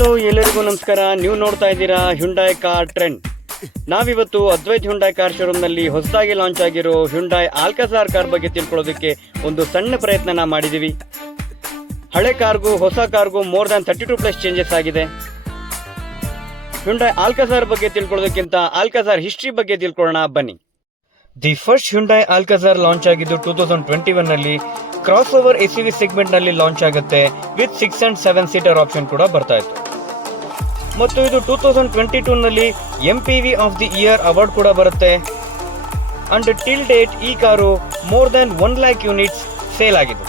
Hello ಎಲ್ಲರಿಗೂ ನಮಸ್ಕಾರ. ನೀವು ನೋಡ್ತಾ ಇದ್ದೀರಾ ಹ್ಯುಂಡೈ ಕಾರ್ ಟ್ರೆಂಡ್. ನಾವಿವತ್ತು ಅದ್ವೈತ್ ಹ್ಯುಂಡೈ ಕಾರ್ ಶೋರೂಮ್ನಲ್ಲಿ ಹೊಸದಾಗಿ ಲಾಂಚ್ ಆಗಿರೋ ಹ್ಯುಂಡೈ ಆಲ್ಕಾಜಾರ್ ಕಾರ್ ಬಗ್ಗೆ ತಿಳ್ಕೊಳ್ಳೋದಕ್ಕೆ ಒಂದು ಸಣ್ಣ ಪ್ರಯತ್ನನ ಮಾಡಿದ್ದೀವಿ. ಹಳೆ ಕಾರ್ಗೂ ಹೊಸ ಕಾರ್ಗೂ ಮೋರ್ ದ್ಯಾನ್ 32+ ಚೇಂಜಸ್ ಆಗಿದೆ. ಹ್ಯುಂಡೈ ಆಲ್ಕಾಜಾರ್ ಬಗ್ಗೆ ತಿಳ್ಕೊಳ್ಳೋದಕ್ಕಿಂತ ಆಲ್ಕಾಜಾರ್ ಹಿಸ್ಟ್ರಿ ಬಗ್ಗೆ ತಿಳ್ಕೊಳ್ಳೋಣ ಬನ್ನಿ. ದಿ ಫಸ್ಟ್ ಹ್ಯುಂಡೈ ಆಲ್ಕಾಜಾರ್ ಲಾಂಚ್ ಆಗಿದ್ದು 2021ನಲ್ಲಿ ಕ್ರಾಸ್ ಓವರ್ SUV ಸೆಗ್ಮೆಂಟ್ ನಲ್ಲಿ ಲಾಂಚ್ ಆಗುತ್ತೆ. ವಿತ್ 6 and 7 ಸೀಟರ್ ಆಪ್ಷನ್ ಕೂಡ ಬರ್ತಾ ಇತ್ತು. ಮತ್ತು ಇದು 2022ನಲ್ಲಿ MPV of the year award ಕೂಡ ಬರುತ್ತೆ. ಅಂಡ್ ಟಿಲ್ ಡೇಟ್ ಈ car more than 1 lakh units sale ಆಗಿದೆ.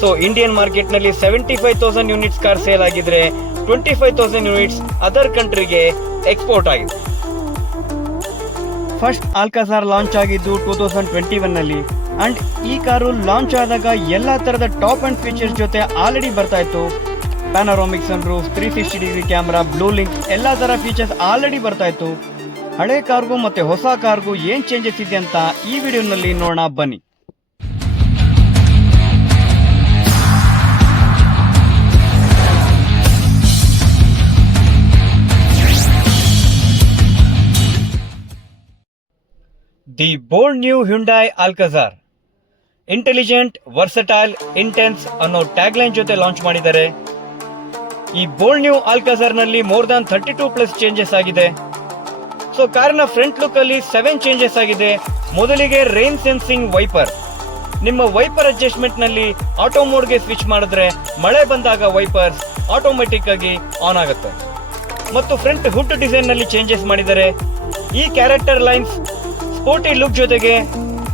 ಸೊ ಇಂಡಿಯನ್ ಮಾರ್ಕೆಟ್ ನಲ್ಲಿ 75,000 ಯೂನಿಟ್ಸ್ ಕಾರ್ ಸೇಲ್ ಆಗಿದ್ರೆ 25,000 ಯೂನಿಟ್ಸ್ ಅದರ್ ಕಂಟ್ರಿಗೆ ಎಕ್ಸ್ಪೋರ್ಟ್ ಆಗಿದೆ. ಫಸ್ಟ್ ಆಲ್ಕಾಜಾರ್ ಲಾಂಚ್ ಆಗಿದ್ದು 2021ನಲ್ಲಿ. ಅಂಡ್ ಈ ಕಾರು ಲಾಂಚ್ ಆದಾಗ ಎಲ್ಲಾ ತರದ ಟಾಪ್ ಅಂಡ್ ಫೀಚರ್ಸ್ ಜೊತೆ ಆಲ್ರೆಡಿ ಬರ್ತಾ ಇತ್ತು. Panoramic sunroof, 360 degree camera, blue link ಎಲ್ಲಾ ತರ ಫೀಚರ್ಸ್ ಆಲ್ರೆಡಿ ಬರ್ತಾ ಇತ್ತು. ಹಳೆ ಕಾರ್ಗೂ ಮತ್ತೆ ಹೊಸ ಕಾರ್ಗೂ ಏನ್ ಚೇಂಜಸ್ ಇದೆ ಅಂತ ಈ ವಿಡಿಯೋನಲ್ಲಿ ನೋಡೋಣ ಬನ್ನಿ. The bold new Hyundai Alcazar intelligent, versatile, intense ಅನ್ನೋ ಟ್ಯಾಗ್ ಲೈನ್ ಜೊತೆ ಲಾಂಚ್ ಮಾಡಿದ್ದಾರೆ. ಈ ಬೋಲ್ಡ್ ನ್ಯೂ ಆಲ್ಕಾಜಾರ್ ನಲ್ಲಿ ಮೋರ್ ದ್ಯಾನ್ 32+ ಚೇಂಜಸ್ ಆಗಿದೆ. ಸೊ ಕಾರಿನ ಫ್ರಂಟ್ ಲುಕ್ ಅಲ್ಲಿ 7 ಚೇಂಜಸ್ ಆಗಿದೆ. ಮೊದಲಿಗೆ ರೈನ್ ಸೆನ್ಸಿಂಗ್ ವೈಪರ್. ನಿಮ್ಮ ವೈಪರ್ ಅಡ್ಜಸ್ಟ್ಮೆಂಟ್ ನಲ್ಲಿ ಆಟೋ ಮೋಡ್ಗೆ ಸ್ವಿಚ್ ಮಾಡಿದ್ರೆ ಮಳೆ ಬಂದಾಗ ವೈಪರ್ಸ್ ಆಟೋಮೆಟಿಕ್ ಆಗಿ ಆನ್ ಆಗುತ್ತೆ. ಮತ್ತು ಫ್ರಂಟ್ ಹುಡ್ ಡಿಸೈನ್ ನಲ್ಲಿ ಚೇಂಜಸ್ ಮಾಡಿದ್ದಾರೆ. ಈ ಕ್ಯಾರೆಕ್ಟರ್ ಲೈನ್ಸ್ ಸ್ಪೋರ್ಟಿ ಲುಕ್ ಜೊತೆಗೆ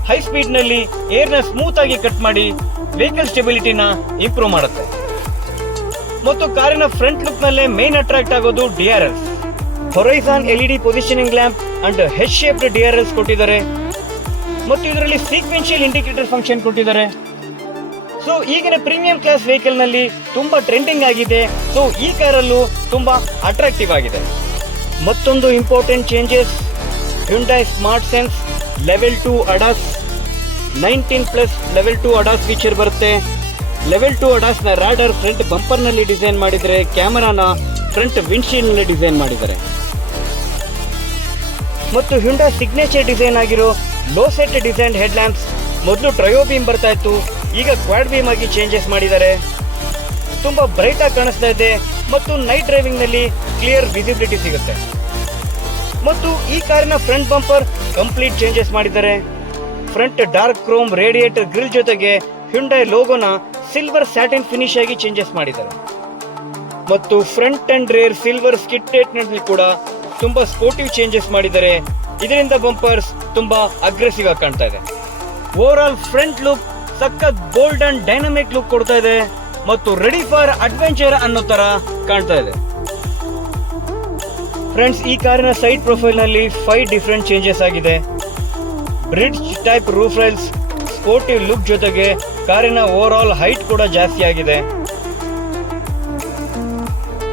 ಹೈ ಸ್ಪೀಡ್ ನಲ್ಲಿ ಏರ್ ನ ಸ್ಮೂತ್ ಆಗಿ ಕಟ್ ಮಾಡಿ ವೆಹಿಕಲ್ ಸ್ಟೆಬಿಲಿಟಿನ ಇಂಪ್ರೂವ್ ಮಾಡುತ್ತೆ. ಮತ್ತು ಕಾರಿನ ಫ್ರಂಟ್ ಲುಕ್ ನಲ್ಲೇ ಮೇನ್ ಅಟ್ರಾಕ್ಟ್ ಆಗೋದು DRLs. ಹೊರೈಸಾನ್ LED positioning lamp and head shaped DRLs ಕೊಟ್ಟಿದ್ದಾರೆ. ಮತ್ತು ಇದರಲ್ಲಿ ಸೀಕ್ವೆನ್ಷಿಯಲ್ ಇಂಡಿಕೇಟರ್ ಫಂಕ್ಷನ್ ಕೊಟ್ಟಿದ್ದಾರೆ. ಸೊ ಈಗಿನ ಪ್ರೀಮಿಯಂ ಕ್ಲಾಸ್ ವೆಹಿಕಲ್ ನಲ್ಲಿ ತುಂಬಾ ಟ್ರೆಂಡಿಂಗ್ ಆಗಿದೆ. ಸೊ ಈ ಕಾರಲ್ಲೂ ತುಂಬಾ ಅಟ್ರಾಕ್ಟಿವ್ ಆಗಿದೆ. ಮತ್ತೊಂದು important changes, Hyundai smart sense level 2 ADAS 19+ level 2 ADAS feature ಬರುತ್ತೆ. ಲೆವೆಲ್ 2 ಅಡಾಸ್ ನ ರಾಡರ್ ಫ್ರಂಟ್ ಬಂಪರ್ ನಲ್ಲಿ ಡಿಸೈನ್ ಮಾಡಿದರೆ, ಕ್ಯಾಮೆರಾನ ಫ್ರಂಟ್ ವಿಂಡ್ಶೀಲ್ಡ್ ನಲ್ಲಿ ಡಿಸೈನ್ ಮಾಡಿದ್ದಾರೆ. ಮತ್ತು ಹ್ಯುಂಡೈ ಸಿಗ್ನೇಚರ್ ಡಿಸೈನ್ ಆಗಿರೋ low set design head lamps ಮೊದಲು ಟ್ರಯೋ ಬೀಮ್ ಬರ್ತಾ ಇತ್ತು, ಈಗ ಕ್ವಾಡ್ ಬೀಮ್ ಆಗಿ ಚೇಂಜಸ್ ಮಾಡಿದ್ದಾರೆ. ತುಂಬಾ ಬ್ರೈಟ್ ಆಗಿ ಕಾಣಿಸ್ತಾ ಇದೆ ಮತ್ತು ನೈಟ್ ಡ್ರೈವಿಂಗ್ ನಲ್ಲಿ ಕ್ಲಿಯರ್ ವಿಸಿಬಿಲಿಟಿ ಸಿಗುತ್ತೆ. ಮತ್ತು ಈ ಕಾರಿನ ಫ್ರಂಟ್ ಬಂಪರ್ ಕಂಪ್ಲೀಟ್ ಚೇಂಜಸ್ ಮಾಡಿದ್ದಾರೆ. Front dark chrome radiator grill ಜೊತೆಗೆ ಹ್ಯುಂಡೈ ಲೋಗೋನ ಸಿಲ್ವರ್ ಸ್ಯಾಟಿನ್ ಫಿನಿಶ್ ಆಗಿ ಚೇಂಜಸ್ ಮಾಡಿದ್ದಾರೆ. ಮತ್ತು front and rear silver skid plate ನಲ್ಲಿ ಕೂಡ ತುಂಬಾ ಸ್ಪೋರ್ಟಿವ್ ಚೇಂಜಸ್ ಮಾಡಿದ್ದಾರೆ. ಇದರಿಂದ ಬಂಪರ್ಸ್ ತುಂಬಾ ಅಗ್ರೆಸಿವ್ ಆಗಿ ಕಾಣ್ತಾ ಇದೆ. ಓವರ್ ಆಲ್ ಫ್ರಂಟ್ ಲುಕ್ ಸಖತ್ ಬೋಲ್ಡ್ ಅಂಡ್ ಡೈನಮಿಕ್ ಲುಕ್ ಕೊಡ್ತಾ ಇದೆ ಮತ್ತು ರೆಡಿ ಫಾರ್ ಅಡ್ವೆಂಚರ್ ಅನ್ನೋ ತರ ಕಾಣ್ತಾ ಇದೆ. ಫ್ರೆಂಡ್ಸ್, ಈ ಕಾರಿನ ಸೈಡ್ ಪ್ರೊಫೈಲ್ ನಲ್ಲಿ 5 ಡಿಫರೆಂಟ್ ಚೇಂಜಸ್ ಆಗಿದೆ. Bridge type roof rails sportive look ಜೊತೆಗೆ ಕಾರಿನ ಓವರ್ ಆಲ್ ಹೈಟ್ ಕೂಡ ಜಾಸ್ತಿ ಆಗಿದೆ.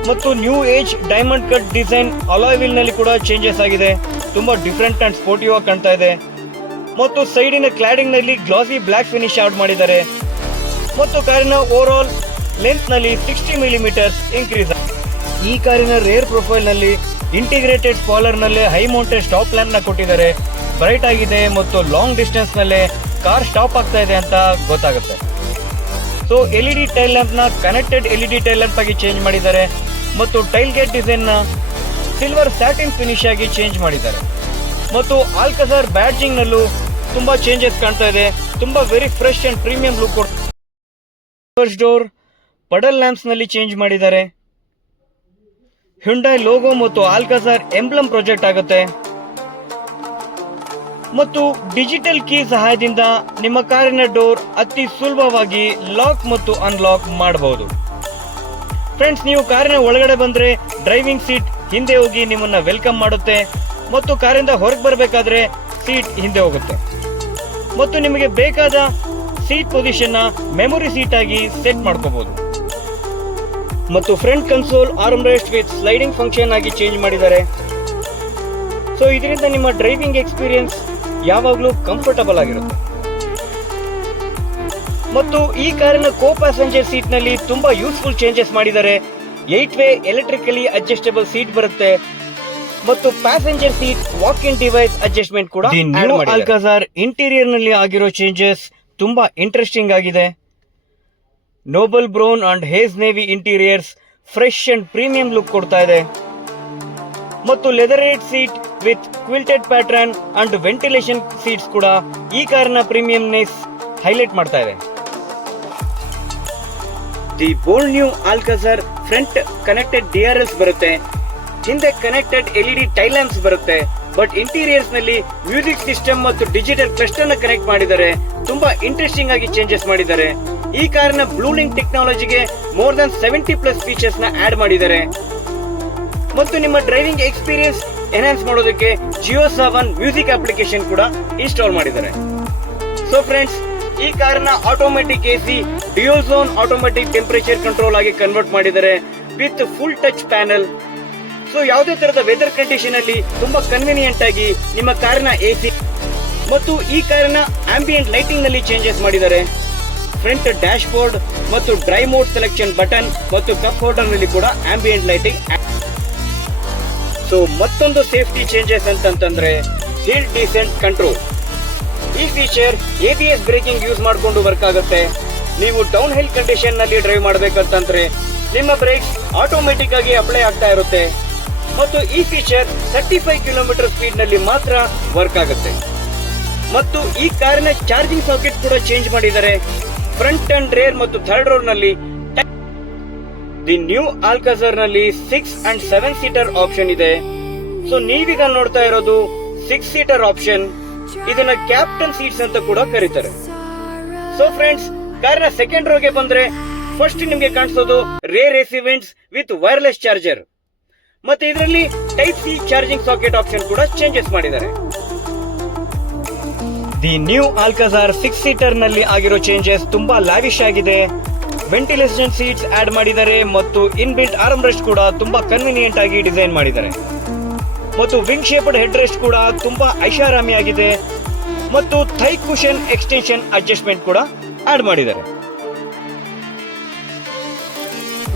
ಮತ್ತು new age diamond cut design alloy wheel ನಲ್ಲಿ ಕೂಡ ಚೇಂಜಸ್ ಆಗಿದೆ. ತುಂಬಾ ಡಿಫರೆಂಟ್ ಅಂಡ್ ಸ್ಪೋರ್ಟಿವ್ ಆಗಿ ಕಾಣ್ತಾ ಇದೆ. ಮತ್ತು ಸೈಡಿನ ಕ್ಲಾಡಿಂಗ್ ನಲ್ಲಿ ಗ್ಲಾಸಿ ಬ್ಲಾಕ್ ಫಿನಿಶ್ ಔಟ್ ಮಾಡಿದ್ದಾರೆ. ಮತ್ತು ಕಾರಿನ ಓವರ್ ಆಲ್ ಲೆಂತ್ ನಲ್ಲಿ 60 ಮಿಲಿಮೀಟರ್ ಇನ್ಕ್ರೀಸ್. ಈ ಕಾರಿನ ರೇರ್ ಪ್ರೊಫೈಲ್ ನಲ್ಲಿ ಇಂಟಿಗ್ರೇಟೆಡ್ ಸ್ಪಾಯ್ಲರ್ ನಲ್ಲಿ ಹೈ ಮೌಂಟೆಡ್ ಸ್ಟಾಪ್ ಲ್ಯಾಂಪ್ ನ ಕೊಟ್ಟಿದ್ದಾರೆ. ಬ್ರೈಟ್ ಆಗಿದೆ ಮತ್ತು ಲಾಂಗ್ ಡಿಸ್ಟೆನ್ಸ್ ನಲ್ಲಿ ಕಾರ್ ಸ್ಟಾಪ್ ಆಗ್ತಾ ಇದೆ ಅಂತ ಗೊತ್ತಾಗುತ್ತೆ. ಸೊ LED ಟೈಲ್ ಲ್ಯಾಂಪ್ ನ ಕನೆಕ್ಟೆಡ್ LED ಟೈಲ್ ಲ್ಯಾಂಪ್ ಆಗಿ ಚೇಂಜ್ ಮಾಡಿದ್ದಾರೆ. ಮತ್ತು ಟೈಲ್ ಗೇಟ್ ಡಿಸೈನ್ ನ ಸಿಲ್ವರ್ ಸ್ಯಾಟಿನ್ ಫಿನಿಶ್ ಆಗಿ ಚೇಂಜ್ ಮಾಡಿದ್ದಾರೆ. ಮತ್ತು ಆಲ್ಕಾಜಾರ್ ಬ್ಯಾಡ್ಜಿಂಗ್ ನಲ್ಲೂ ತುಂಬಾ ಚೇಂಜಸ್ ಕಾಣ್ತಾ ಇದೆ. ತುಂಬಾ very fresh and premium look ಕೊಡ್ತಾರೆ. ಫಸ್ಟ್ ಡೋರ್ ಪಡಲ್ ಲ್ಯಾಂಪ್ಸ್ ನಲ್ಲಿ ಚೇಂಜ್ ಮಾಡಿದ್ದಾರೆ. ಹ್ಯುಂಡೈ ಲೋಗೋ ಮತ್ತು ಆಲ್ಕಾಜಾರ್ ಎಂಬ್ಲಮ್ ಪ್ರೊಜೆಕ್ಟ್ ಆಗುತ್ತೆ. ಮತ್ತು ಡಿಜಿಟಲ್ ಕೀ ಸಹಾಯದಿಂದ ನಿಮ್ಮ ಕಾರಿನ ಡೋರ್ ಅತಿ ಸುಲಭವಾಗಿ ಲಾಕ್ ಮತ್ತು ಅನ್ಲಾಕ್ ಮಾಡಬಹುದು. ಫ್ರೆಂಡ್ಸ್, ನೀವು ಕಾರಿನ ಒಳಗಡೆ ಬಂದ್ರೆ ಡ್ರೈವಿಂಗ್ ಸೀಟ್ ಹಿಂದೆ ಹೋಗಿ ನಿಮ್ಮನ್ನ ವೆಲ್ಕಮ್ ಮಾಡುತ್ತೆ. ಮತ್ತು ಕಾರಿಂದ ಹೊರಗೆ ಬರಬೇಕಾದ್ರೆ ಸೀಟ್ ಹಿಂದೆ ಹೋಗುತ್ತೆ. ಮತ್ತು ನಿಮಗೆ ಬೇಕಾದ ಸೀಟ್ ಪೊಸಿಷನ್ ನ ಮೆಮೊರಿ ಸೀಟ್ ಆಗಿ ಸೆಟ್ ಮಾಡ್ಕೋಬಹುದು. ಮತ್ತು front console arm rest with sliding function ಆಗಿ ಚೇಂಜ್ ಮಾಡಿದ್ದಾರೆ. ಸೊ ಇದರಿಂದ ನಿಮ್ಮ ಡ್ರೈವಿಂಗ್ ಎಕ್ಸ್ಪೀರಿಯನ್ಸ್ ಯಾವಾಗಲೂ ಕಂಫರ್ಟಬಲ್ ಆಗಿರುತ್ತೆ. ಮತ್ತು ಈ ಕಾರಿನ ಕೋ ಪ್ಯಾಸೆಂಜರ್ ಸೀಟ್ ನಲ್ಲಿ ತುಂಬಾ ಯೂಸ್ಫುಲ್ ಚೇಂಜಸ್ ಮಾಡಿದ್ದಾರೆ. 8-ವೇ ಎಲೆಕ್ಟ್ರಿಕಲಿ ಅಡ್ಜಸ್ಟಬಲ್ ಸೀಟ್ ಬರುತ್ತೆ ಮತ್ತು passenger seat walk in device adjustment ಕೂಡ. ನ್ಯೂ ಆಲ್ಕಾಜಾರ್ ಇಂಟೀರಿಯರ್ ನಲ್ಲಿ ಆಗಿರೋ ಚೇಂಜಸ್ ತುಂಬಾ ಇಂಟ್ರೆಸ್ಟಿಂಗ್ ಆಗಿದೆ. Noble brown and haze navy interiors fresh and premium look ಕೊಡ್ತಾ ಇದೆ ಮತ್ತು leatherette seat with quilted pattern and ventilation seats ಕೂಡ ಈ ಕಾರಿನ ಪ್ರೀಮಿಯಂನೆಸ್ ಹೈಲೈಟ್ ಮಾಡ್ತಾ ಇದೆ. The bold new Alcazar front connected DRLs ಬರುತ್ತೆ, ಹಿಂದೆ ಕನೆಕ್ಟೆಡ್ LED ಟೈಲ್ ಲ್ಯಾಂಪ್ಸ್ ಬರುತ್ತೆ. ಬಟ್ ಇಂಟೀರಿಯರ್ಸ್ ನಲ್ಲಿ ಮ್ಯೂಸಿಕ್ ಸಿಸ್ಟಮ್ ಮತ್ತು ಡಿಜಿಟಲ್ ಕ್ಲಸ್ಟರ್ ನ ಕನೆಕ್ಟ್ ಮಾಡಿದ್ದಾರೆ. ತುಂಬಾ ಇಂಟ್ರೆಸ್ಟಿಂಗ್ ಆಗಿ ಚೇಂಜಸ್ ಮಾಡಿದ್ದಾರೆ. ಈ ಕಾರಿನ ಬ್ಲೂಲಿಂಕ್ ಟೆಕ್ನಾಲಜಿಗೆ ಮೋರ್ ದನ್ 70+ ಫೀಚರ್ಸ್ ನ ಆಡ್ ಮಾಡಿದ್ದಾರೆ ಮತ್ತು ನಿಮ್ಮ ಡ್ರೈವಿಂಗ್ ಎಕ್ಸ್ಪೀರಿಯನ್ಸ್ ಎನ್ಹಾನ್ಸ್ ಮಾಡೋದಕ್ಕೆ JioSaavn ಮ್ಯೂಸಿಕ್ ಅಪ್ಲಿಕೇಶನ್ ಕೂಡ ಇನ್ಸ್ಟಾಲ್ ಮಾಡಿದ್ದಾರೆ. ಸೊ ಫ್ರೆಂಡ್ಸ್, ಈ ಕಾರಿನ automatic AC dual zone automatic temperature control ಆಗಿ ಕನ್ವರ್ಟ್ ಮಾಡಿದ್ದಾರೆ with full touch panel. So ಯಾವುದೇ ತರದ ವೆದರ್ ಕಂಡೀಷನ್ ಅಲ್ಲಿ ತುಂಬಾ ಕನ್ವಿನಿಯಂಟ್ ಆಗಿ ನಿಮ್ಮ ಕಾರಿನ AC ಮತ್ತು ಈ ಕಾರಿನ ಆಂಬಿಯಂಟ್ ಲೈಟಿಂಗ್ ನಲ್ಲಿ ಚೇಂಜಸ್ ಮಾಡಿದ್ದಾರೆ. ಫ್ರಂಟ್ ಡ್ಯಾಶ್ ಬೋರ್ಡ್ ಮತ್ತು ಡ್ರೈವ್ ಮೋಡ್ ಸೆಲೆಕ್ಷನ್ ಬಟನ್ ಮತ್ತು ಕಪ್ ಹೋಲ್ಡರ್ ನಲ್ಲಿ ಕೂಡ ಆಂಬಿಯಂಟ್ ಲೈಟಿಂಗ್. ಸೊ ಮತ್ತೊಂದು ಸೇಫ್ಟಿ ಚೇಂಜಸ್ ಅಂತಂದ್ರೆ ಹಿಲ್ ಡಿಸೆಂಟ್ ಕಂಟ್ರೋಲ್. ಈ ಫೀಚರ್ ABS ಬ್ರೇಕಿಂಗ್ ಯೂಸ್ ಮಾಡಿಕೊಂಡು ವರ್ಕ್ ಆಗುತ್ತೆ. ನೀವು ಡೌನ್ ಹಿಲ್ ಕಂಡೀಷನ್ ನಲ್ಲಿ ಡ್ರೈವ್ ಮಾಡಬೇಕಂತಂದ್ರೆ ನಿಮ್ಮ ಬ್ರೇಕ್ಸ್ ಆಟೋಮೆಟಿಕ್ ಆಗಿ ಅಪ್ಲೈ ಆಗ್ತಾ ಇರುತ್ತೆ ಮತ್ತು ಈ ಫೀಚರ್ 35 ಕಿಲೋಮೀಟರ್ ಸ್ಪೀಡ್ ನಲ್ಲಿ ಮಾತ್ರ ವರ್ಕ್ ಆಗುತ್ತೆ. ಮತ್ತು ಈ ಕಾರಿನ ಚಾರ್ಜಿಂಗ್ ಸಾಕೆಟ್ ಕೂಡ ಚೇಂಜ್ ಮಾಡಿದ್ದಾರೆ. ಫ್ರಂಟ್ ಅಂಡ್ ರೇರ್ ಮತ್ತು ಥರ್ಡ್ ರೋರ್ ನಲ್ಲಿ ದಿ ನ್ಯೂ ಆಲ್ಕಾಜಾರ್ ನಲ್ಲಿ 6 and 7 ಸೀಟರ್ ಆಪ್ಷನ್ ಇದೆ. ಸೊ ನೀವೀಗ ನೋಡ್ತಾ ಇರೋದು 6 ಸೀಟರ್ ಆಪ್ಷನ್. ಇದನ್ನ ಕ್ಯಾಪ್ಟನ್ ಸೀಟ್ಸ್ ಅಂತ ಕೂಡ ಕರೀತಾರೆ. ಸೊ ಫ್ರೆಂಡ್ಸ್, ಕಾರಿನ ಸೆಕೆಂಡ್ ರೋಗೆ ಬಂದ್ರೆ ಫಸ್ಟ್ ನಿಮ್ಗೆ ಕಾಣಿಸೋದು rear AC vents with wireless charger. ಮತ್ತೆ ಇದರಲ್ಲಿ type C charging socket option ಕೂಡ ಚೇಂಜಸ್ ಮಾಡಿದ್ದಾರೆ. ದಿ ನ್ಯೂ ಆಲ್ಕಾಜಾರ್ 6 ಸೀಟರ್ ನಲ್ಲಿ ಆಗಿರೋ ಚೇಂಜಸ್ ತುಂಬಾ ಲಾವಿಶ್ ಆಗಿದೆ. ವೆಂಟಿಲೇಷನ್ ಸೀಟ್ಸ್ ಆಡ್ ಮಾಡಿದ್ದಾರೆ ಮತ್ತು ಇನ್ ಬಿಲ್ಟ್ ಆರ್ಮ್ ರೆಸ್ಟ್ ಕೂಡ ತುಂಬಾ ಕನ್ವಿನಿಯಂಟ್ ಆಗಿ ಡಿಸೈನ್ ಮಾಡಿದ್ದಾರೆ ಮತ್ತು ವಿಂಗ್ ಶೇಪ್ಡ್ ಹೆಡ್ ರೆಸ್ಟ್ ಕೂಡ ತುಂಬಾ ಐಷಾರಾಮಿಯಾಗಿದೆ ಮತ್ತು ಥೈ ಕುಷನ್ ಎಕ್ಸ್ಟೆನ್ಷನ್ ಅಡ್ಜಸ್ಟ್ಮೆಂಟ್ ಕೂಡ ಆಡ್ ಮಾಡಿದ್ದಾರೆ.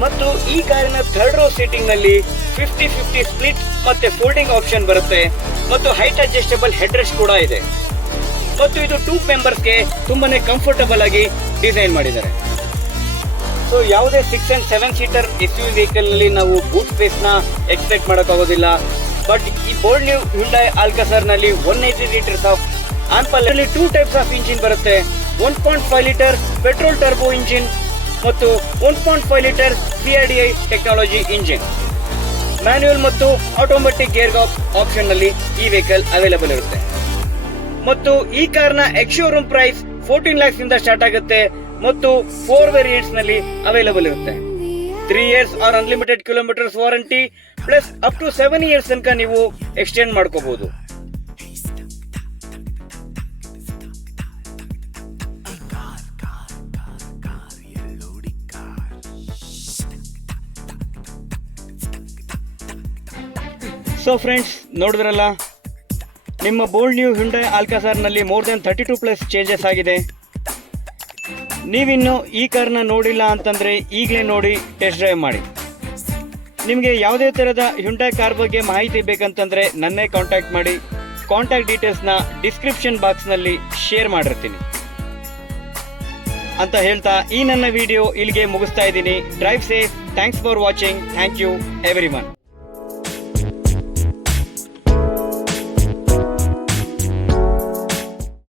ಮತ್ತು ಈ ಕಾರಿನ ಥರ್ಡ್ ರೋ ಸೀಟಿಂಗ್ ನಲ್ಲಿ 50-50 ಸ್ಪ್ಲಿಟ್ ಮತ್ತೆ ಫೋಲ್ಡಿಂಗ್ ಆಪ್ಷನ್ ಬರುತ್ತೆ ಮತ್ತು ಹೈಟ್ ಅಡ್ಜಸ್ಟಬಲ್ ಹೆಡ್ ರೆಸ್ಟ್ ಕೂಡ ಇದೆ ಮತ್ತು ಇದು 2 ಮೆಂಬರ್ಸ್ಗೆ ತುಂಬಾನೇ ಕಂಫರ್ಟಬಲ್ ಆಗಿ ಡಿಸೈನ್ ಮಾಡಿದ್ದಾರೆ. ಸೊ ಯಾವುದೇ 6 and 7 ಸೀಟರ್ SUV ವೆಹಿಕಲ್ ನಲ್ಲಿ ನಾವು ಬೂಟ್ ಸ್ಪೇಸ್ ನ ಎಕ್ಸ್ಪೆಕ್ಟ್ ಮಾಡಕ್ಕಾಗೋದಿಲ್ಲ. ಬಟ್ ಈ ಬೋಲ್ಡ್ ನ್ಯೂ ಹ್ಯುಂಡೈ ಆಲ್ಕಾಜಾರ್ ನಲ್ಲಿ 180 ಲೀಟರ್ಸ್ ಆಫ್ ಆಂಪಲ್ ಅಲ್ಲಿ 2 ಟೈಪ್ಸ್ ಆಫ್ ಇಂಜಿನ್ ಬರುತ್ತೆ. 1.5 ಲೀಟರ್ ಪೆಟ್ರೋಲ್ ಟರ್ಬೋ ಇಂಜಿನ್ ಮತ್ತು 1.5 litre CRDI technology engine. Manual ಮತ್ತು ಆಟೋಮೆಟಿಕ್ ಗೇರ್ ಆಪ್ಷನ್ ನಲ್ಲಿ ಈ ವೆಹಿಕಲ್ ಅವೈಲೇಬಲ್ ಇರುತ್ತೆ. ಮತ್ತು ಈ ಕಾರ್ನ ಎಕ್ಸ್ ಶೋರೂಮ್ ಪ್ರೈಸ್ 14 lakhs ಇಂದ ಸ್ಟಾರ್ಟ್ ಆಗುತ್ತೆ ಮತ್ತು 4 ವೇರಿಯಂಟ್ಸ್ ನಲ್ಲಿ ಅವೈಲೇಬಲ್ ಇರುತ್ತೆ. 3 years or unlimited kilometres warranty plus up to 7 years ತನಕ ನೀವು ಎಕ್ಸ್ಟೆಂಡ್ ಮಾಡ್ಕೋಬಹುದು. ಸೊ ಫ್ರೆಂಡ್ಸ್, ನೋಡಿದ್ರಲ್ಲ, ನಿಮ್ಮ ಬೋಲ್ಡ್ ನ್ಯೂ ಹ್ಯುಂಡೈ ಆಲ್ಕಾಜಾರ್ ನಲ್ಲಿ ಮೋರ್ ದೆನ್ 32+ ಚೇಂಜಸ್ ಆಗಿದೆ. ನೀವಿನ್ನು ಈ ಕಾರ್ನ ನೋಡಿಲ್ಲ ಅಂತಂದ್ರೆ ಈಗಲೇ ನೋಡಿ ಟೆಸ್ಟ್ ಡ್ರೈವ್ ಮಾಡಿ. ನಿಮಗೆ ಯಾವುದೇ ತರಹದ ಹ್ಯುಂಡೈ ಕಾರ್ ಬಗ್ಗೆ ಮಾಹಿತಿ ಬೇಕಂತಂದ್ರೆ ನನ್ನೇ ಕಾಂಟ್ಯಾಕ್ಟ್ ಮಾಡಿ. ಕಾಂಟ್ಯಾಕ್ಟ್ ಡೀಟೇಲ್ಸ್ನ ಡಿಸ್ಕ್ರಿಪ್ಷನ್ ಬಾಕ್ಸ್ನಲ್ಲಿ ಶೇರ್ ಮಾಡಿರ್ತೀನಿ ಅಂತ ಹೇಳ್ತಾ ಈ ನನ್ನ ವಿಡಿಯೋ ಇಲ್ಲಿಗೆ ಮುಗಿಸ್ತಾ ಇದ್ದೀನಿ. Drive safe. Thanks for watching. Thank you everyone.